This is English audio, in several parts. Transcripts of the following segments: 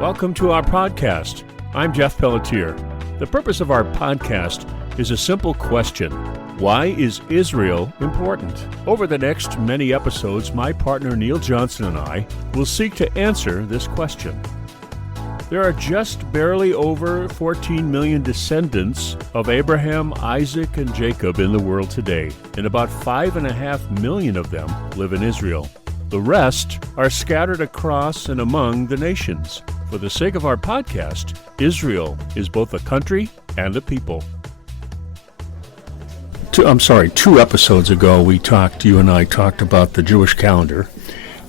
Welcome to our podcast. I'm Jeff Pelletier. The purpose of our podcast is a simple question. Why is Israel important? Over the next many episodes, my partner Neil Johnson and I will seek to answer this question. There are just barely over 14 million descendants of Abraham, Isaac, and Jacob in the world today, and about 5.5 million of them live in Israel. The rest are scattered across and among the nations. For the sake of our podcast, Israel is both a country and a people. 2 episodes ago, you and I talked about the Jewish calendar,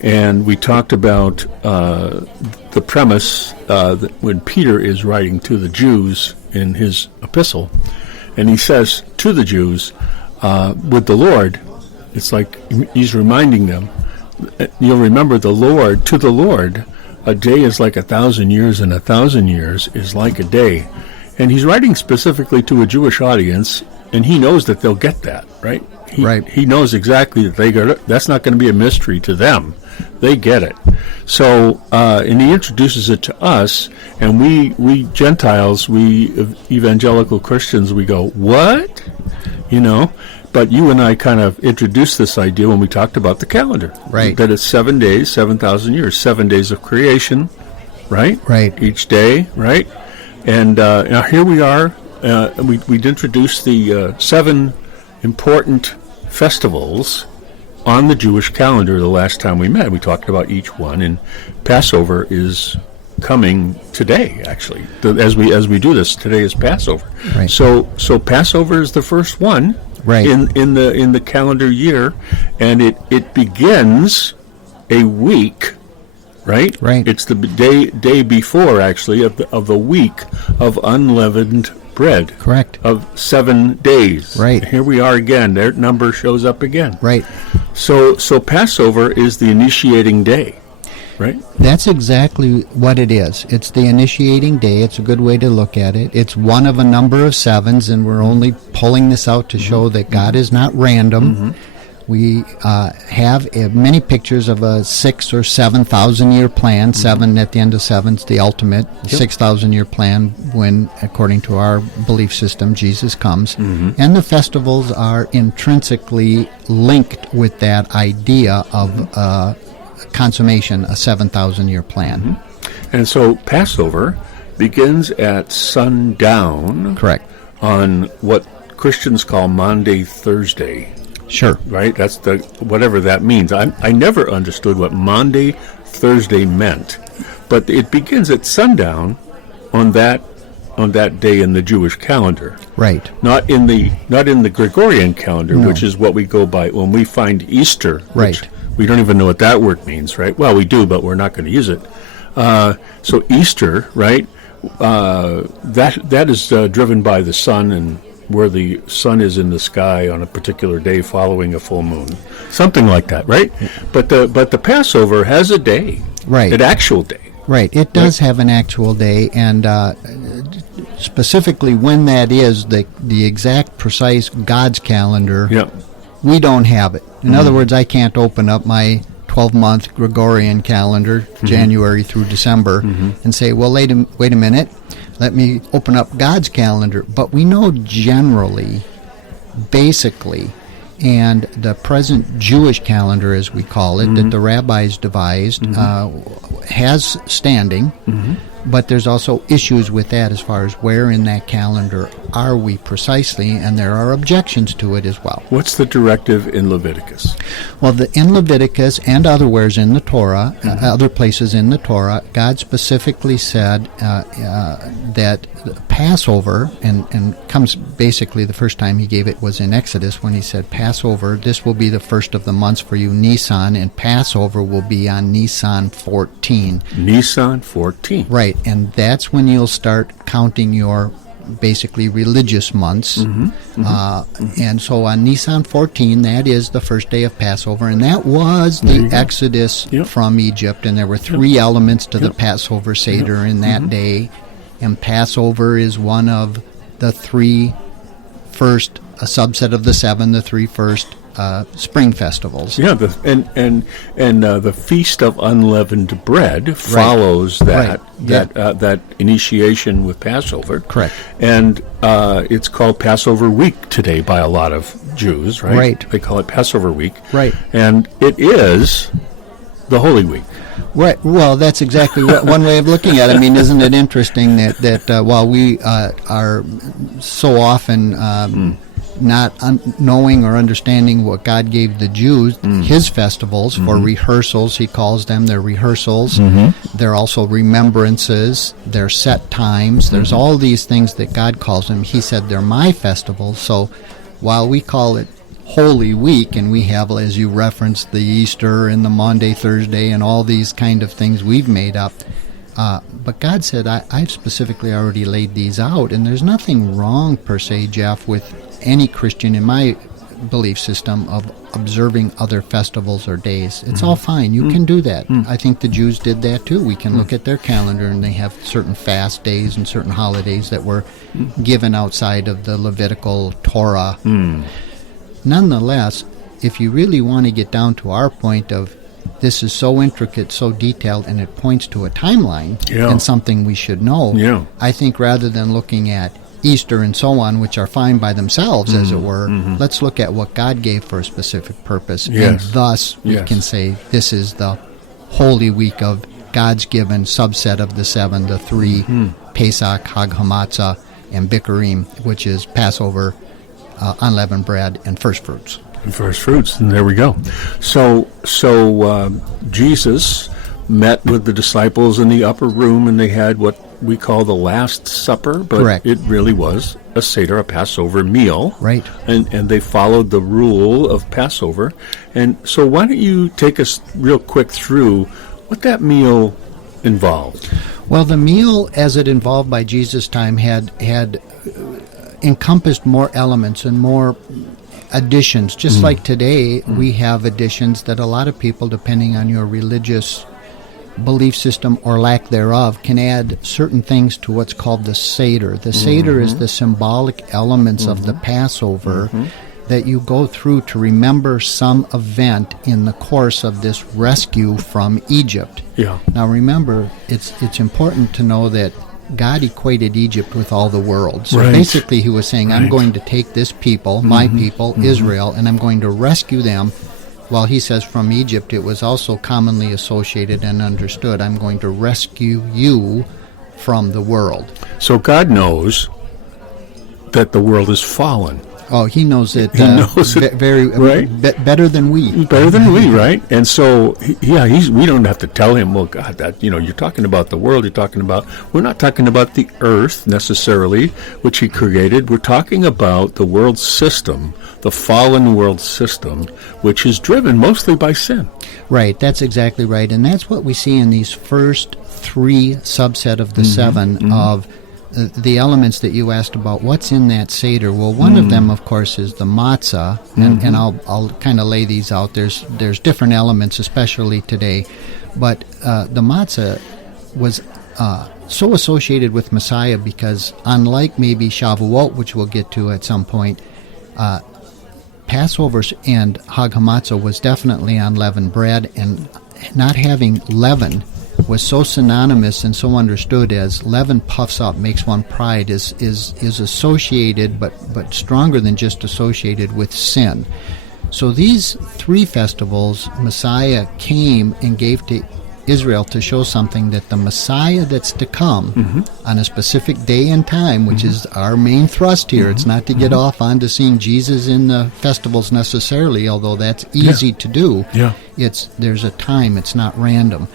and we talked about the premise that when Peter is writing to the Jews in his epistle, and he says to the Jews, with the Lord, it's like he's reminding them, you'll remember the Lord, to the Lord, a day is like 1,000 years, and 1,000 years is like a day. And he's writing specifically to a Jewish audience, and he knows that they'll get that, right? He knows exactly that they get it. That's not going to be a mystery to them. They get it. So, and he introduces it to us, and we Gentiles, we evangelical Christians, we go, what? But you and I kind of introduced this idea when we talked about the calendar. Right. That it's 7 days, 7,000 years, 7 days of creation, right? Right. Each day, right? And now here we are. We'd introduced the 7 important festivals on the Jewish calendar the last time we met. We talked about each one, and Passover is coming today, actually. As we do this, today is Passover. Right. So Passover is the first one. Right. In the calendar year, and it begins a week, right? Right. It's the day before, actually, of the week of unleavened bread. Correct. Of 7 days. Right. Here we are again. Their number shows up again. Right. So Passover is the initiating day. Right? That's exactly what it is. It's the initiating day. It's a good way to look at it. It's one of a number of 7s, and we're only pulling this out to show that God is not random. Mm-hmm. We have many pictures of a 6,000 or 7,000 year plan. 7 at the end of 7's the ultimate. 6,000 year plan when, according to our belief system, Jesus comes. Mm-hmm. And the festivals are intrinsically linked with that idea of consummation, a 7,000 year plan. Mm-hmm. And so Passover begins at sundown. Correct. On what Christians call Maundy Thursday. Sure. Right? That's whatever that means. I never understood what Maundy Thursday meant, but it begins at sundown on that day in the Jewish calendar. Right. Not in the Gregorian calendar, no. Which is what we go by when we find Easter. Right. We don't even know what that word means, right? Well, we do, but we're not going to use it. So Easter, right? That is driven by the sun, and where the sun is in the sky on a particular day following a full moon, something like that, right? But the Passover has a day, right? An actual day, right? It does have an actual day, and specifically when that is, the exact precise God's calendar. Yeah. We don't have it. In other words, I can't open up my 12-month Gregorian calendar, January through December, and say, well, wait a minute, let me open up God's calendar. But we know generally, basically, and the present Jewish calendar, as we call it, that the rabbis devised, has standing. But there's also issues with that as far as where in that calendar are we precisely, and there are objections to it as well. What's the directive in Leviticus? Well, in Leviticus and otherwheres in the Torah, other places in the Torah, God specifically said that Passover, and comes basically the first time he gave it was in Exodus when he said, Passover, this will be the first of the months for you, Nisan, and Passover will be on Nisan 14. Nisan 14. Right, and that's when you'll start counting your basically religious months. And so on Nisan 14, that is the first day of Passover, and that was the Exodus from Egypt, and there were 3 elements to the Passover Seder in that day, and Passover is one of the 3 first a subset of the 7, the 3 first spring festivals. Yeah, the Feast of Unleavened Bread follows that that initiation with Passover. Correct. And it's called Passover Week today by a lot of Jews, right? Right. They call it Passover Week. Right. And it is the Holy Week. Right. Well, that's exactly one way of looking at it. I mean, isn't it interesting that while we are so often not knowing or understanding what God gave the Jews, His festivals for rehearsals, He calls them, they're rehearsals. They're also remembrances. They're set times. There's all these things that God calls them. He said they're my festivals. So while we call it Holy Week, and we have, as you referenced, the Easter and the Maundy, Thursday, and all these kind of things we've made up. But God said, I've specifically already laid these out, and there's nothing wrong, per se, Jeff, with any Christian, in my belief system, of observing other festivals or days. It's all fine. You can do that. I think the Jews did that too. We can look at their calendar, and they have certain fast days and certain holidays that were given outside of the Levitical Torah. Nonetheless, if you really want to get down to our point of this is so intricate, so detailed, and it points to a timeline and something we should know, I think rather than looking at Easter and so on, which are fine by themselves, as it were, let's look at what God gave for a specific purpose. And thus, we can say this is the Holy Week of God's given subset of the 7, the 3, Pesach, Hag HaMatzah, and Bikurim, which is Passover, unleavened bread, and first fruits. And first fruits, and there we go. So Jesus met with the disciples in the upper room, and they had what we call the Last Supper, but Correct. It really was a Seder, a Passover meal. Right. And they followed the rule of Passover. And so why don't you take us real quick through what that meal involved? Well, the meal, as it involved by Jesus' time, had encompassed more elements and more additions. Just like today, we have additions that a lot of people, depending on your religious belief system or lack thereof, can add certain things to what's called the Seder. The Seder is the symbolic elements of the Passover that you go through to remember some event in the course of this rescue from Egypt. Yeah. Now remember, it's important to know that God equated Egypt with all the world. So basically he was saying, I'm going to take this people, my people, Israel, and I'm going to rescue them. While he says from Egypt, it was also commonly associated and understood, I'm going to rescue you from the world. So God knows that the world is fallen. Oh, he knows it. He knows it, very better than we. Better than we, right? And so, we don't have to tell him, well, God, that you're talking about the world. We're not talking about the earth necessarily, which he created. We're talking about the world system, the fallen world system, which is driven mostly by sin. Right. That's exactly right, and that's what we see in these first 3 subset of the 7 of the elements that you asked about. What's in that Seder? Well, one of them, of course, is the matzah, and I'll kind of lay these out. There's different elements, especially today, but the matzah was so associated with Messiah because, unlike maybe Shavuot, which we'll get to at some point, Passover and Hag HaMatzah was definitely unleavened bread, and not having leaven was so synonymous and so understood as leaven puffs up, makes one pride, is associated, but stronger than just associated, with sin. So these 3 festivals, Messiah came and gave to Israel to show something, that the Messiah that's to come on a specific day and time, which is our main thrust here. It's not to get off onto seeing Jesus in the festivals necessarily, although that's easy to do. Yeah. There's a time. It's not random.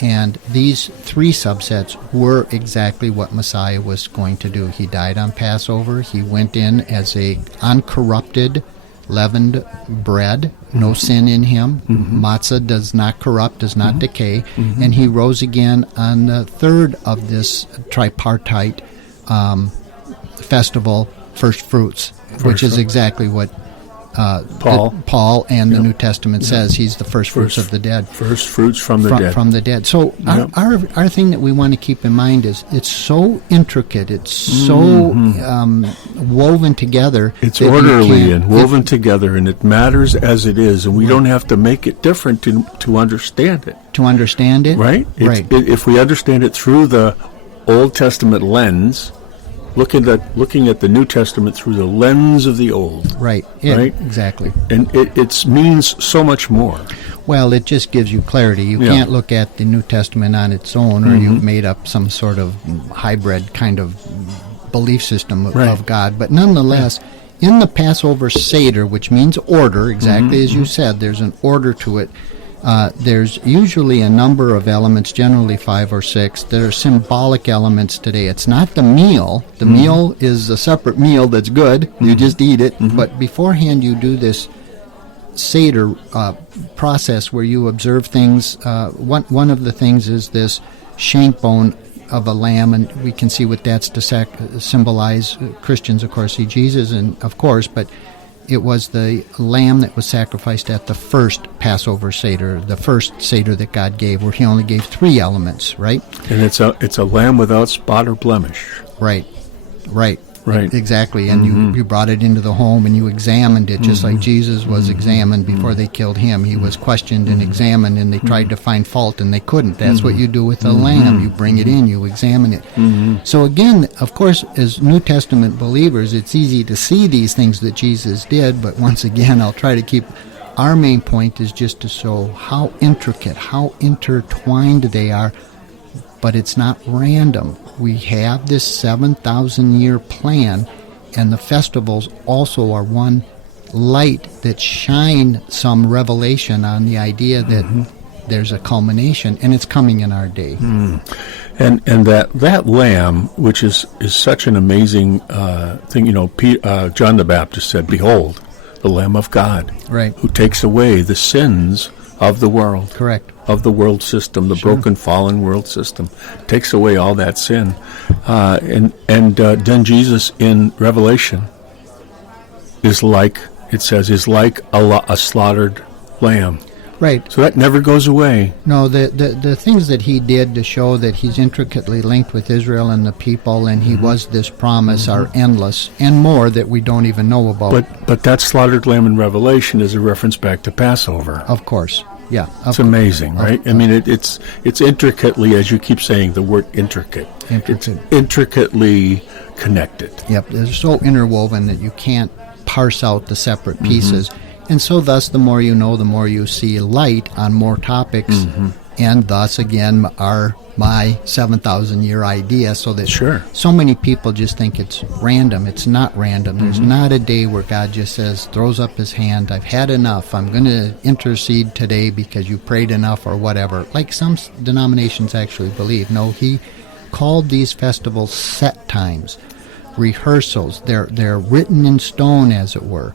And these 3 subsets were exactly what Messiah was going to do. He died on Passover. He went in as a uncorrupted, leavened bread, no sin in him. Matzah does not corrupt, does not decay. And he rose again on the 3rd of this tripartite festival, first fruits, which is exactly what Paul and the New Testament says he's the first fruits of the dead. First fruits from the dead. From the dead. So our thing that we want to keep in mind is it's so intricate, it's so woven together. It's orderly and woven together, and it matters as it is, and we don't have to make it different to understand it. To understand it? Right? Right. If we understand it through the Old Testament lens, looking at the New Testament through the lens of the Old. Right. Right? Exactly. And it means so much more. Well, it just gives you clarity. You can't look at the New Testament on its own, or you've made up some sort of hybrid kind of belief system of God. But nonetheless, in the Passover Seder, which means order, exactly as you said, there's an order to it. There's usually a number of elements, generally 5 or 6, that are symbolic elements today. It's not the meal. The meal is a separate meal that's good. You just eat it. But beforehand, you do this Seder process where you observe things. One of the things is this shank bone of a lamb, and we can see what that's to symbolize. Christians, of course, see Jesus, and of course, but it was the lamb that was sacrificed at the first Passover Seder, the first Seder that God gave, where he only gave 3 elements, right? And it's a lamb without spot or blemish. Right. Right. Exactly. And you brought it into the home and you examined it, just like Jesus was examined before they killed him. He was questioned and examined, and they tried to find fault, and they couldn't. That's what you do with a lamb. You bring it in, you examine it. So again, of course, as New Testament believers, it's easy to see these things that Jesus did, but once again, I'll try to keep... Our main point is just to show how intricate, how intertwined they are, but it's not random. We have this 7,000-year plan, and the festivals also are one light that shine some revelation on the idea that there's a culmination, and it's coming in our day. And that lamb, which is such an amazing thing, John the Baptist said, "Behold, the Lamb of God, right, who takes away the sins of the world." Correct. Of the world system, the broken, fallen world system, takes away all that sin, and then Jesus in Revelation is like a slaughtered lamb. Right. So that never goes away. No, the things that he did to show that he's intricately linked with Israel and the people, and he was this promise, are endless, and more that we don't even know about. But that slaughtered lamb in Revelation is a reference back to Passover. Of course. Yeah, it's amazing, right? I mean, it's intricately, as you keep saying, the word intricate. It's intricately connected. Yep, they're so interwoven that you can't parse out the separate pieces. And so thus, the more you know, the more you see light on more topics, and thus, again, my 7,000-year idea, so that so many people just think it's random. It's not random. There's not a day where God just throws up his hand, "I've had enough. I'm going to intercede today because you prayed enough," or whatever, like some denominations actually believe. No, he called these festivals set times, rehearsals. They're written in stone, as it were.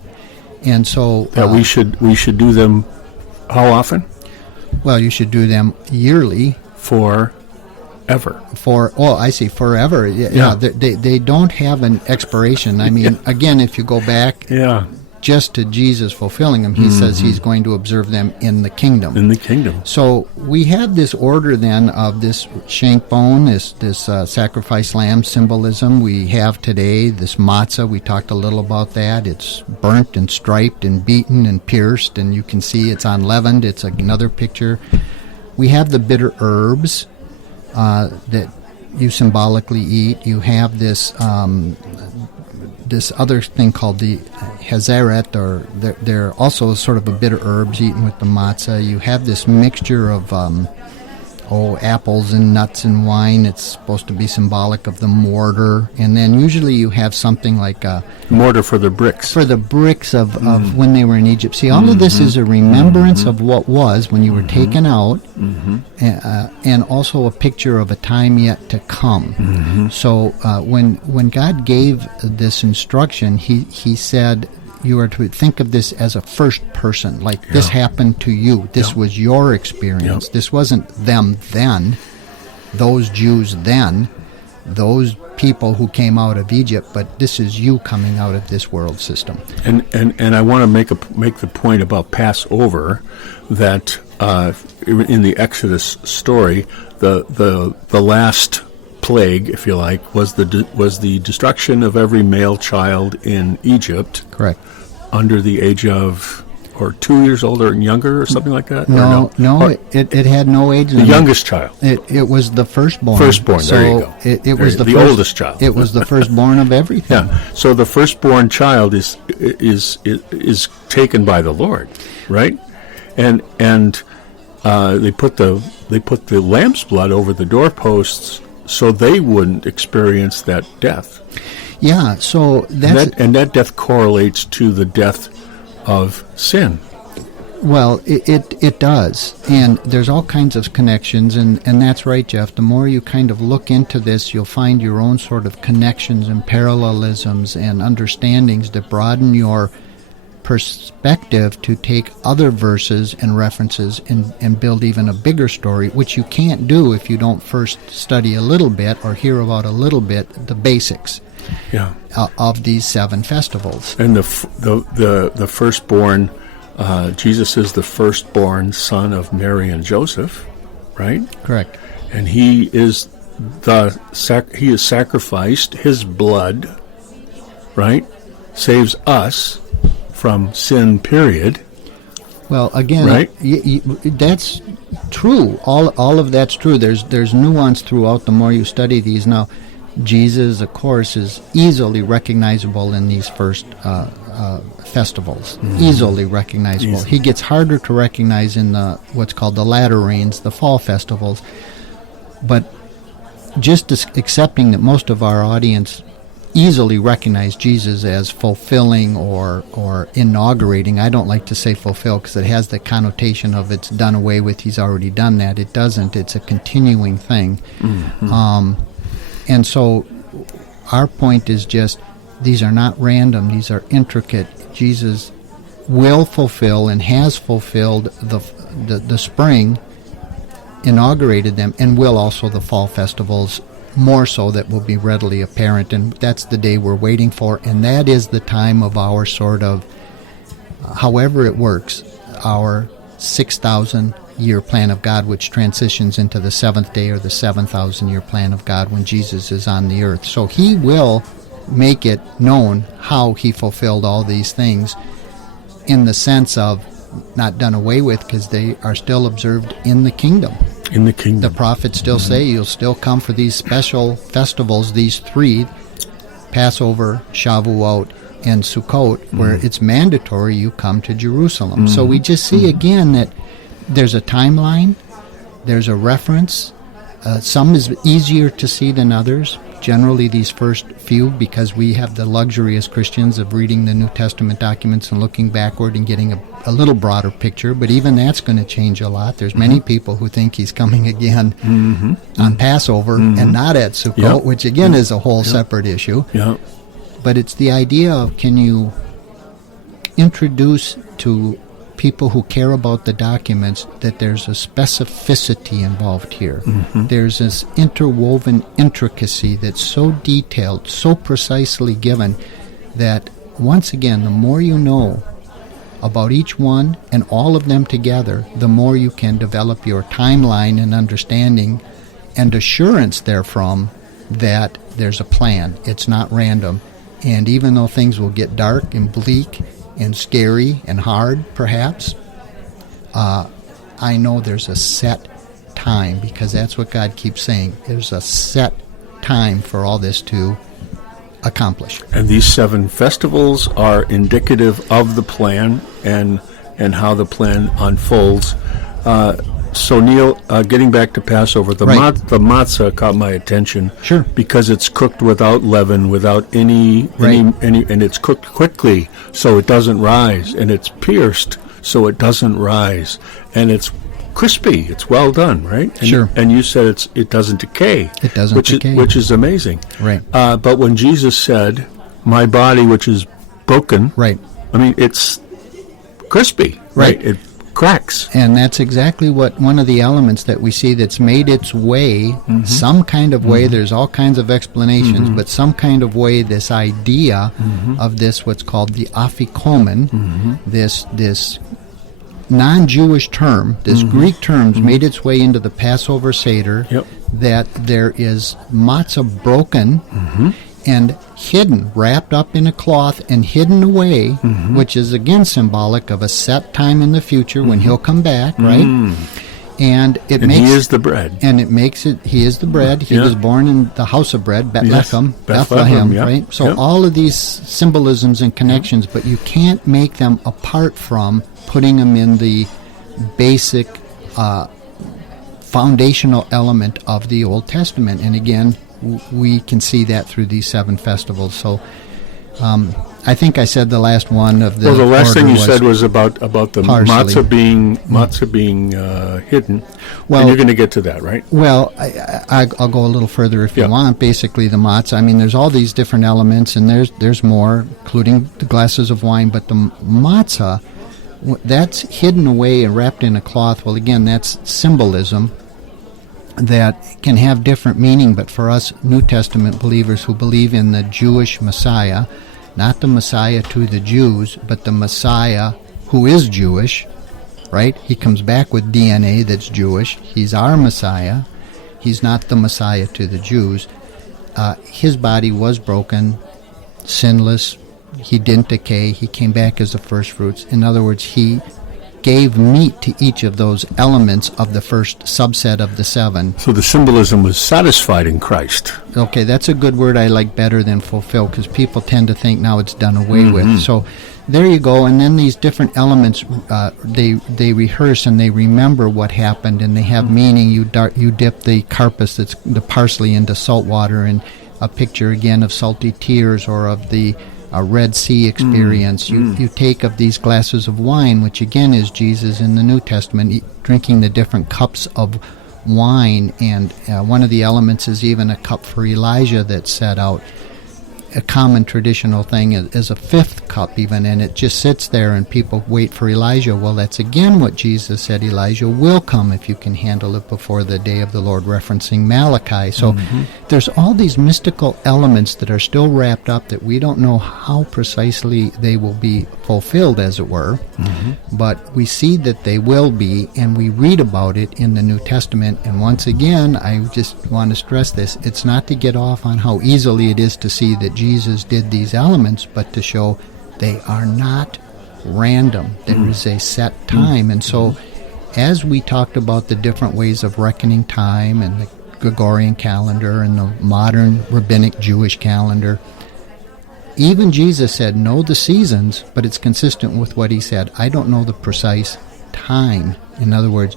And so that we should do them how often? Well, you should do them yearly. Forever. I see, forever. Yeah. They don't have an expiration. I mean, again, if you go back just to Jesus fulfilling them, he says he's going to observe them in the kingdom. In the kingdom. So we have this order then of this shank bone, this sacrifice lamb symbolism. We have today this matzah. We talked a little about that. It's burnt and striped and beaten and pierced, and you can see it's unleavened. It's another picture. We have the bitter herbs that you symbolically eat. You have this other thing called the hazeret, or they're also sort of a bitter herbs eaten with the matzah. You have this mixture of apples and nuts and wine. It's supposed to be symbolic of the mortar. And then usually you have something like a mortar for the bricks. For the bricks of when they were in Egypt. See, all of this is a remembrance of what was when you were taken out, and also a picture of a time yet to come. So when God gave this instruction, he said, you are to think of this as a first person, like this happened to you. This was your experience. This wasn't them then, those Jews then, those people who came out of Egypt, but this is you coming out of this world system. And I want to make the point about Passover that in the Exodus story, the last plague, if you like, was the destruction of every male child in Egypt. Correct. Under the age of, or 2 years old or younger, or something like that? No, Or it had no age limit. the youngest child. It was the firstborn. Firstborn, so there you go. It was the oldest child. It was the firstborn of everything. Yeah. So the firstborn child is taken by the Lord, right? And they put the lamb's blood over the doorposts so they wouldn't experience that death. Yeah. So that death correlates to the death of sin. Well, it does, and there's all kinds of connections, and that's right, Jeff. The more you kind of look into this, you'll find your own sort of connections and parallelisms and understandings that broaden your perspective to take other verses and references and build even a bigger story, which you can't do if you don't first study a little bit or hear about a little bit the basics. Yeah. Of these 7 festivals. And the firstborn, Jesus is the firstborn son of Mary and Joseph, right? Correct. And he is sacrificed. His blood, right, saves us from sin. Period. Well, again, right? That's true. All of that's true. There's nuance throughout the more you study these. Now, Jesus, of course, is easily recognizable in these first festivals. Mm-hmm. Easily recognizable. Easily. He gets harder to recognize in what's called the latter rains, the fall festivals. But just accepting that most of our audience easily recognize Jesus as fulfilling or inaugurating. I don't like to say fulfill because it has the connotation of it's done away with, he's already done that. It doesn't. It's a continuing thing. Mm-hmm. And so our point is just these are not random. These are intricate. Jesus will fulfill and has fulfilled the spring, inaugurated them, and will also the fall festivals, more so that will be readily apparent. And that's the day we're waiting for. And that is the time of our sort of, however it works, our 6,000-year plan of God, which transitions into the seventh day or the 7,000-year plan of God when Jesus is on the earth. So he will make it known how he fulfilled all these things in the sense of not done away with because they are still observed in the kingdom. In the kingdom. The prophets still say you'll still come for these special festivals, these 3, Passover, Shavuot, and Sukkot, where it's mandatory you come to Jerusalem. So we just see again that there's a timeline, there's a reference. Some is easier to see than others. Generally these first few, because we have the luxury as Christians of reading the New Testament documents and looking backward and getting a little broader picture, but even that's going to change a lot. There's many people who think he's coming again on Passover and not at Sukkot, which again is a whole separate issue. Yeah. But it's the idea of, can you introduce to people who care about the documents that there's a specificity involved here. There's this interwoven intricacy that's so detailed, so precisely given, that once again, the more you know about each one and all of them together, the more you can develop your timeline and understanding and assurance therefrom that there's a plan. It's not random. And even though things will get dark and bleak and scary and hard, perhaps, I know there's a set time, because that's what God keeps saying. There's a set time for all this to accomplish. And these 7 festivals are indicative of the plan and how the plan unfolds. So, Neil, getting back to Passover, the matzah caught my attention. Sure. Because it's cooked without leaven, without any, and it's cooked quickly so it doesn't rise, and it's pierced so it doesn't rise, and it's crispy. It's well done, right? And sure. And you said it doesn't decay. It doesn't decay. Which is amazing. Right. But when Jesus said, "My body, which is broken," right. I mean, it's crispy, right? It cracks. And that's exactly what one of the elements that we see that's made its way, some kind of way, there's all kinds of explanations, but some kind of way, this idea of this, what's called the afikomen, this non-Jewish term, this Greek term, made its way into the Passover Seder, that there is matzah broken and hidden, wrapped up in a cloth and hidden away, which is again symbolic of a set time in the future when he'll come back, right? And it makes, he is the bread. And it makes it, he is the bread. He was born in the house of bread, Bethlehem, right? So all of these symbolisms and connections, but you can't make them apart from putting them in the basic foundational element of the Old Testament. And again, we can see that through these 7 festivals. So I think I said the last one of the. Well, the last thing you said was about the matzah being hidden. Well, and you're going to get to that, right? Well, I'll go a little further if you want. Basically, the matzah. I mean, there's all these different elements, and there's more, including the glasses of wine. But the matzah, that's hidden away and wrapped in a cloth. Well, again, that's symbolism that can have different meaning, but for us New Testament believers who believe in the Jewish Messiah, not the Messiah to the Jews, but the Messiah who is Jewish, right? He comes back with DNA that's Jewish. He's our Messiah. He's not the Messiah to the Jews. His body was broken, sinless. He didn't decay. He came back as the first fruits. In other words, he gave meat to each of those elements of the first subset of the 7. So the symbolism was satisfied in Christ. Okay, that's a good word I like better than fulfill, because people tend to think now it's done away with. So there you go. And then these different elements, they rehearse and they remember what happened, and they have meaning. You dip the carpus, that's the parsley, into salt water, and a picture again of salty tears or of the Red Sea experience. You take of these glasses of wine, which again is Jesus in the New Testament, drinking the different cups of wine, and one of the elements is even a cup for Elijah that's set out. A common traditional thing is a 5th cup even, and it just sits there and people wait for Elijah. Well, that's again what Jesus said, Elijah will come if you can handle it before the day of the Lord, referencing Malachi. So there's all these mystical elements that are still wrapped up that we don't know how precisely they will be fulfilled, as it were, but we see that they will be, and we read about it in the New Testament. And once again, I just want to stress this, it's not to get off on how easily it is to see that Jesus did these elements, but to show they are not random. There is a set time. And so as we talked about the different ways of reckoning time and the Gregorian calendar and the modern rabbinic Jewish calendar, even Jesus said, know the seasons, but it's consistent with what he said. I don't know the precise time. In other words,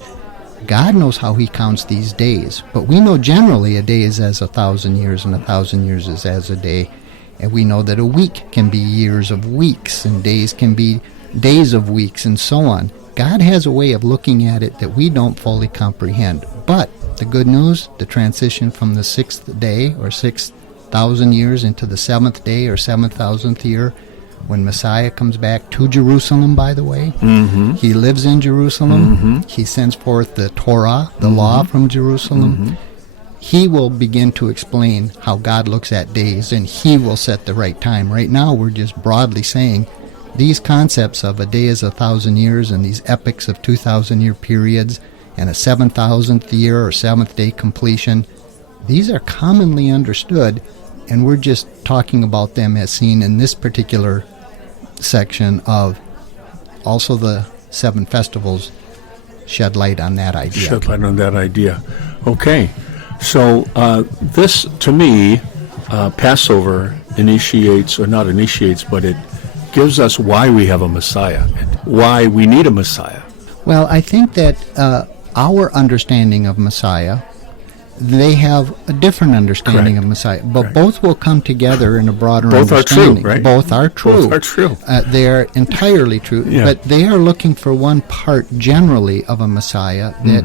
God knows how he counts these days, but we know generally a day is as 1,000 years and 1,000 years is as a day. And we know that a week can be years of weeks, and days can be days of weeks, and so on. God has a way of looking at it that we don't fully comprehend. But the good news, the transition from the 6th day or 6,000 years into the 7th day or 7,000th year, when Messiah comes back to Jerusalem, by the way, he lives in Jerusalem. He sends forth the Torah, the law from Jerusalem. He will begin to explain how God looks at days, and he will set the right time. Right now, we're just broadly saying these concepts of a day is 1,000 years and these epics of 2,000-year periods and a 7,000th year or 7th day completion, these are commonly understood, and we're just talking about them as seen in this particular section of also the 7 festivals shed light on that idea. Shed light on that idea. Okay. So this, to me, Passover initiates, or not initiates, but it gives us why we have a Messiah, why we need a Messiah. Well, I think that our understanding of Messiah, they have a different understanding of Messiah, but both will come together in a broader understanding. Both are true, right? Both are true. Both are true. They are entirely true, but they are looking for one part generally of a Messiah that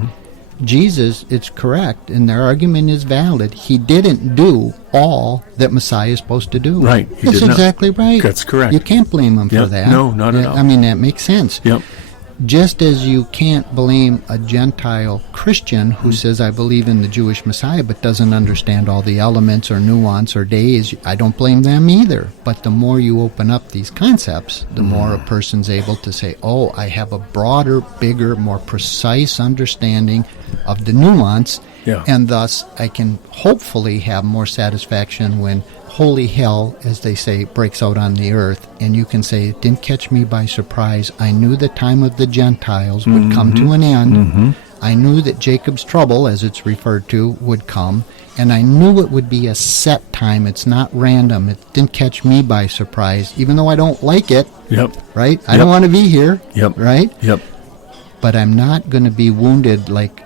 Jesus, it's correct, and their argument is valid. He didn't do all that Messiah is supposed to do. Right. That's exactly right. That's correct. You can't blame him for that. No, not at all. I mean, that makes sense. Yep. just as you can't blame a Gentile Christian who says, I believe in the Jewish Messiah, but doesn't understand all the elements or nuance or days, I don't blame them either. But the more you open up these concepts, the more a person's able to say, oh, I have a broader, bigger, more precise understanding of the nuance, and thus I can hopefully have more satisfaction when holy hell, as they say, breaks out on the earth, and you can say, it didn't catch me by surprise. I knew the time of the Gentiles would come to an end. I knew that Jacob's trouble, as it's referred to, would come, and I knew it would be a set time. It's not random. It didn't catch me by surprise, even though I don't like it, right? I don't want to be here, right? But I'm not going to be wounded like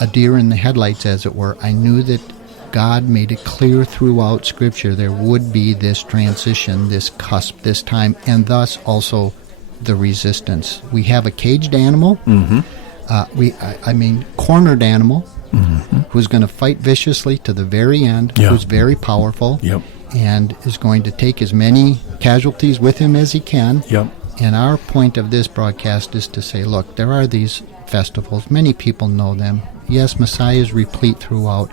a deer in the headlights, as it were. I knew that God made it clear throughout Scripture there would be this transition, this cusp, this time, and thus also the resistance. We have a caged animal, cornered animal, who's going to fight viciously to the very end, who's very powerful, and is going to take as many casualties with him as he can. And our point of this broadcast is to say, look, there are these festivals. Many people know them. Yes, Messiah is replete throughout.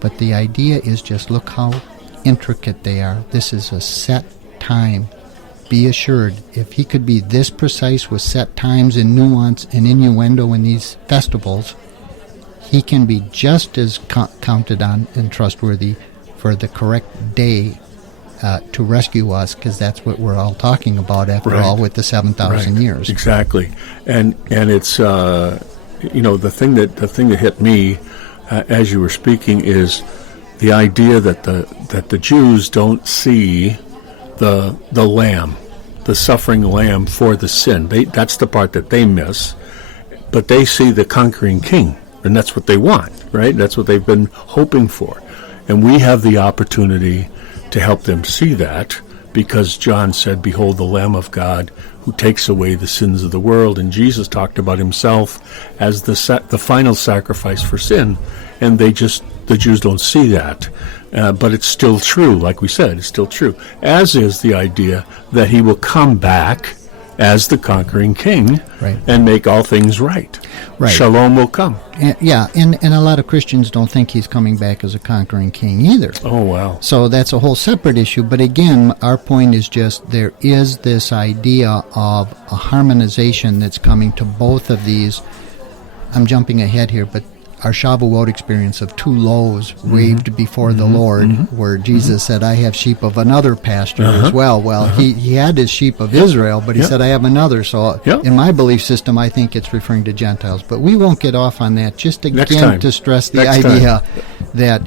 But the idea is just look how intricate they are. This is a set time. Be assured, if he could be this precise with set times and nuance and innuendo in these festivals, he can be just as counted on and trustworthy for the correct day to rescue us, because that's what we're all talking about after all with the 7,000 years. Exactly. And it's the thing that hit me as you were speaking is the idea that the Jews don't see the lamb, the suffering lamb for the sin. That's the part that they miss, but they see the conquering king, and that's what they want, right? That's what they've been hoping for. And we have the opportunity to help them see that, because John said, behold the Lamb of God who takes away the sins of the world. And Jesus talked about himself as the final sacrifice for sin. And the Jews don't see that. But it's still true, like we said, it's still true. As is the idea that he will come back as the conquering king and make all things right. Shalom will come. And a lot of Christians don't think he's coming back as a conquering king either. Oh, wow. So that's a whole separate issue. But again, our point is just there is this idea of a harmonization that's coming to both of these. I'm jumping ahead here, but our Shavuot experience of two loaves waved before the Lord, where Jesus said, I have sheep of another pasture as well. Well, he had his sheep of Israel, but he said, I have another. So in my belief system, I think it's referring to Gentiles. But we won't get off on that. Just again to stress the idea that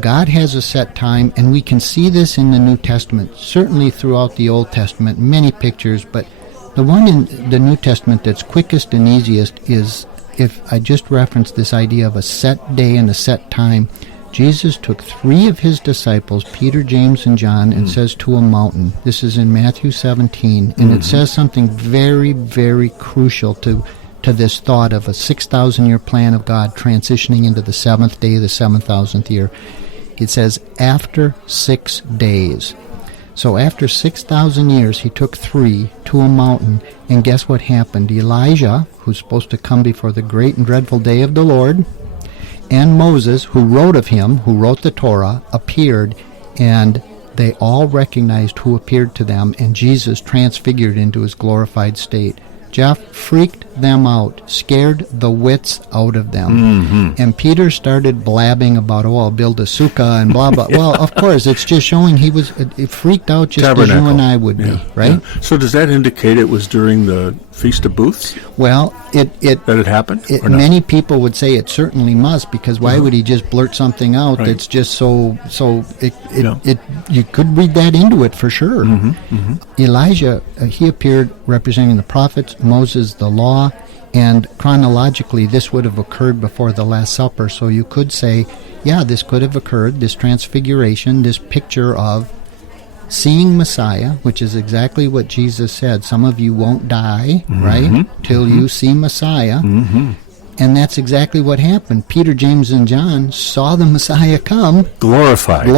God has a set time, and we can see this in the New Testament, certainly throughout the Old Testament, many pictures, but the one in the New Testament that's quickest and easiest is, if I just reference this idea of a set day and a set time, Jesus took 3 of his disciples, Peter, James, and John, and says to a mountain. This is in Matthew 17, and it says something very, very crucial to this thought of a 6,000-year plan of God transitioning into the 7th day of the 7,000th year. It says, after 6 days. So after 6,000 years, he took 3 to a mountain, and guess what happened? Elijah, who's supposed to come before the great and dreadful day of the Lord, and Moses, who wrote of him, who wrote the Torah, appeared, and they all recognized who appeared to them, and Jesus transfigured into his glorified state. Jeff freaked them out, scared the wits out of them. And Peter started blabbing about, I'll build a sukkah and blah, blah. Well, of course, it's just showing he was freaked out just as you and I would be, right? So does that indicate it was during the Feast of Booths? Well, that it happened? Many people would say it certainly must, because why would he just blurt something out that's just so you could read that into it for sure. Elijah, he appeared representing the prophets, Moses, the law, and chronologically this would have occurred before the Last Supper, so you could say, this could have occurred, this transfiguration, this picture of seeing Messiah, which is exactly what Jesus said. Some of you won't die, right, till you see Messiah. And that's exactly what happened. Peter, James, and John saw the Messiah come. Glorified.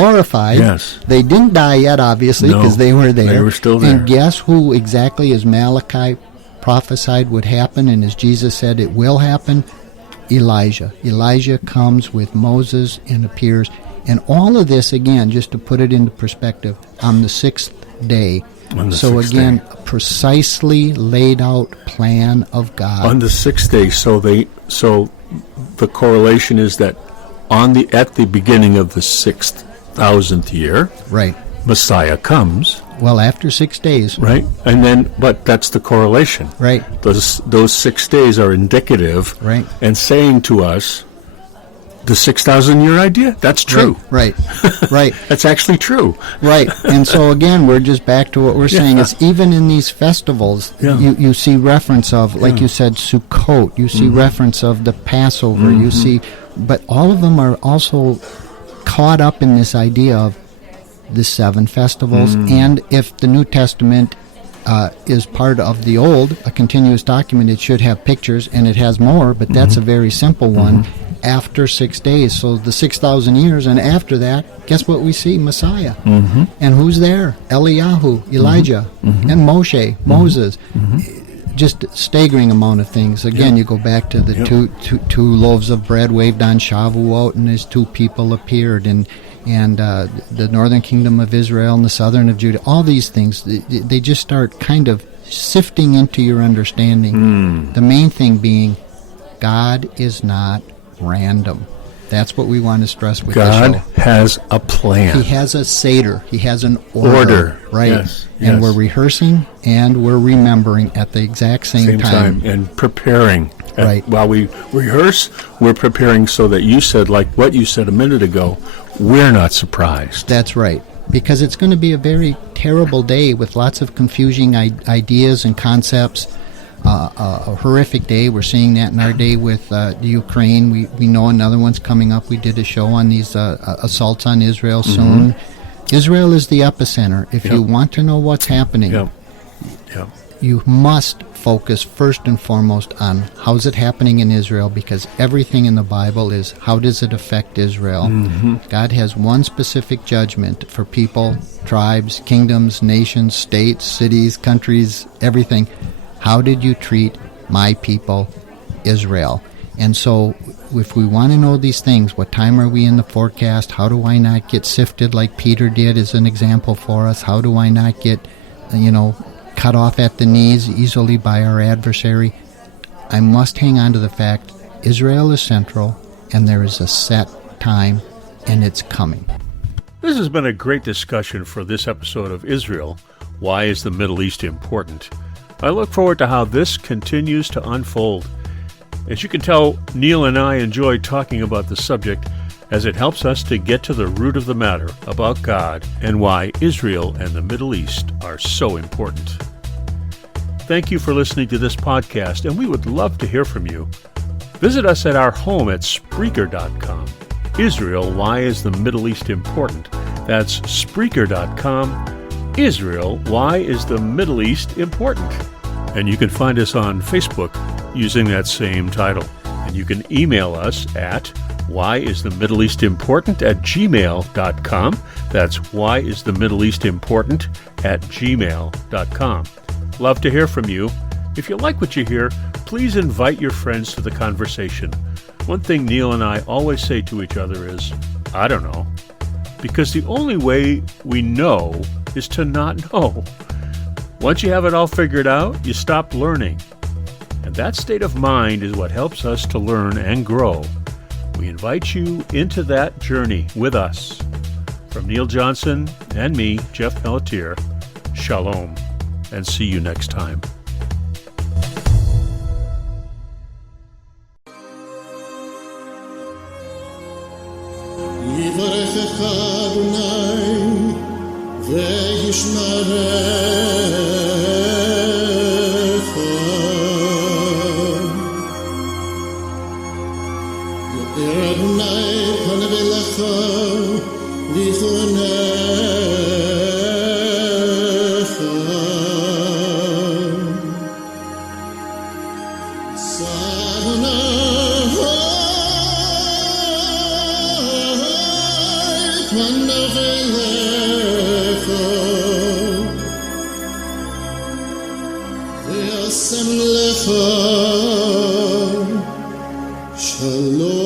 Yes. They didn't die yet, obviously, because they were there. They were still there. And guess who exactly, as Malachi prophesied would happen, and as Jesus said, it will happen. Elijah. Elijah comes with Moses and appears. And all of this, again, just to put it into perspective, on the sixth day. So again, a precisely laid out plan of God. On the sixth day, so the correlation is that at the beginning of the 6,000th year, right, Messiah comes. Well, after 6 days. Right. And then, but that's the correlation. Right. Those 6 days are indicative. Right. And saying to us, the 6,000-year idea, that's true. Right. Right. That's actually true. Right. And so, again, we're just back to what we're saying. Is even in these festivals, you see reference of, like you said, Sukkot. You see reference of the Passover. You see, but all of them are also caught up in this idea of the 7 festivals, and if the New Testament is part of the Old, a continuous document, it should have pictures, and it has more, but that's a very simple one, after 6 days. So the 6,000 years, and after that, guess what we see? Messiah. And who's there? Eliyahu, Elijah, and Moshe, Moses. Just a staggering amount of things. Again, you go back to the two loaves of bread waved on Shavuot, and his 2 people appeared, and the northern kingdom of Israel and the southern of Judah, all these things, they just start kind of sifting into your understanding. The main thing being, God is not random. That's what we want to stress with this show. God has a plan. He has a Seder. He has an order. Right. Yes. And we're rehearsing and we're remembering at the exact same time. And preparing. Right. While we rehearse, we're preparing so that you said, like what you said a minute ago, we're not surprised. That's right. Because it's going to be a very terrible day with lots of confusing ideas and concepts. A horrific day. We're seeing that in our day with the Ukraine. We know another one's coming up. We did a show on these assaults on Israel soon. Israel is the epicenter. If you want to know what's happening, you must focus first and foremost on how's it happening in Israel, because everything in the Bible is how does it affect Israel. God has one specific judgment for people, tribes, kingdoms, nations, states, cities, countries, everything. How did you treat my people, Israel? And so if we want to know these things, what time are we in the forecast? How do I not get sifted like Peter did as an example for us? How do I not get, cut off at the knees easily by our adversary? I must hang on to the fact Israel is central, and there is a set time, and it's coming. This has been a great discussion for this episode of Israel. Why is the Middle East important? I look forward to how this continues to unfold. As you can tell, Neil and I enjoy talking about the subject as it helps us to get to the root of the matter about God and why Israel and the Middle East are so important. Thank you for listening to this podcast, and we would love to hear from you. Visit us at our home at Spreaker.com. Israel, why is the Middle East important? That's Spreaker.com. Israel, why is the Middle East important? And you can find us on Facebook using that same title. And you can email us at whyisthemiddleeastimportant@gmail.com. That's whyisthemiddleeastimportant@gmail.com. Love to hear from you. If you like what you hear, please invite your friends to the conversation. One thing Neil and I always say to each other is, I don't know. Because the only way we know is to not know. Once you have it all figured out, you stop learning. And that state of mind is what helps us to learn and grow. We invite you into that journey with us. From Neil Johnson and me, Jeff Pelletier, Shalom, and see you next time. יברכך אדוני וישמרך, יאיר אדוני פניו אליך ויחונך, שא פניו אליך ויעשה Hashem lecha. Shalom.